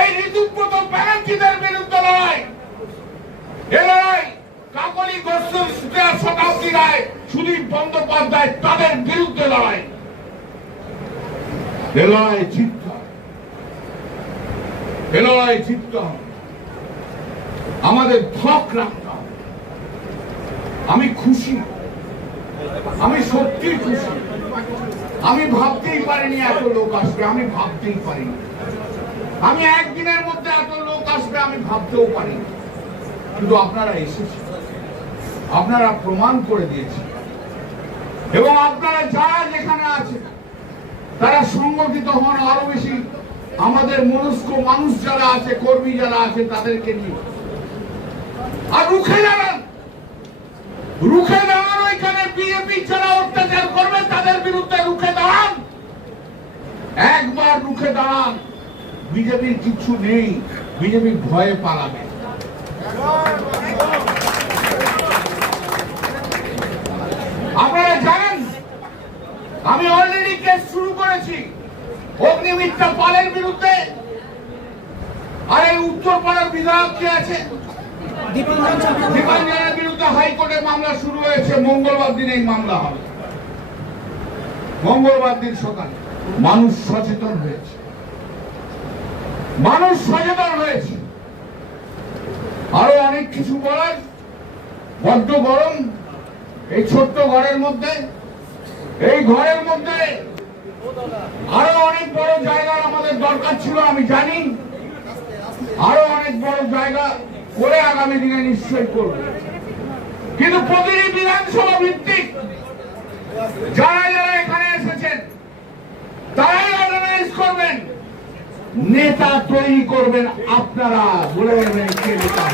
এই ঋতুব্রত ব্যানার্জিদের বিরুদ্ধে লড়াই, এ লড়াই কাকলি গোষ্ঠ শতাব্দী রায়, সুদীপ বন্দ্যোপাধ্যায়, তাদের বিরুদ্ধে লড়াই। এ লড়াই জিততে হবে, এ লড়াই জিততে হবে। আমাদের ধক রাখতে হবে। আমি খুশি, আমি সত্যি খুশি। আমি ভাবতেই পারিনি এত লোক আসবে, আমি ভাবতেই পারিনি। আমি একদিনের মধ্যে এত লোক আসবে আমি ভাবতেও পারিনি। কিন্তু আপনারা এসেছেন, আপনারা প্রমাণ করে দিয়েছেন, এবং আপনারা যারা যেখানে আছেন তারা সংগঠিত হন আরো বেশি। আমাদের মনস্ক মানুষ যারা আছে, কর্মী যারা আছে, তাদেরকে নিয়ে আর রুখে দাঁড়ান, রুখে দাঁড়ান। ওইখানে বিজেপি যারা অত্যাচার করবে তাদের বিরুদ্ধে রুখে দাঁড়ান। একবার রুখে দাঁড়ান, বিজেপির কিছু নেই, বিজেপি ভয়ে পালাবে। আপনারা জানেন আমি অলরেডি কেস শুরু করেছি অগ্নিমিত্রা পালের বিরুদ্ধে। আর এই উত্তরপাড়ার বিধায়ক কে আছে, দীপাঞ্জনের বিরুদ্ধে হাইকোর্টে মামলা শুরু হয়েছে। মঙ্গলবার দিন এই মামলা হবে, মঙ্গলবার দিন সকালে। মানুষ সচেতন হয়েছে, মানুষ সচেতন হয়েছে। আরো অনেক কিছু বলার, বড্ড গরম এই ছোট্ট ঘরের মধ্যে। এই ঘরের মধ্যে আরো অনেক বড় জায়গার আমাদের দরকার ছিল, আমি জানি। আরো অনেক বড় জায়গা করে আগামী দিনে নিশ্চয়ই করব। কিন্তু প্রতিটি বিধানসভা ভিত্তিক যারা যারা এখানে এসেছেন তারাই অর্গানাইজ করবেন, নেতা তৈরি করবেন। আপনারা বলে দেবেন কে নেতা।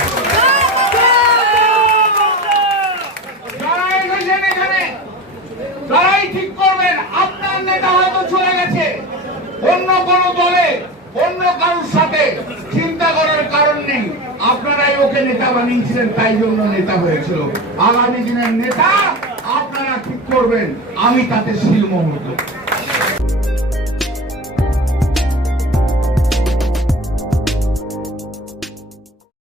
যারা এসেছেন এখানে তারাই ঠিক করবেন। আপনার নেতা হয়তো চলে গেছে অন্য কোন দলে, অন্য কারোর সাথে, চিন্তা করার কারণ নেই। আপনারাই ওকে নেতা বানিয়েছিলেন, তাই জন্য নেতা হয়েছিল। আগামী দিনের নেতা আপনারা ঠিক করবেন, আমি তাতে শিলমোহর দেব।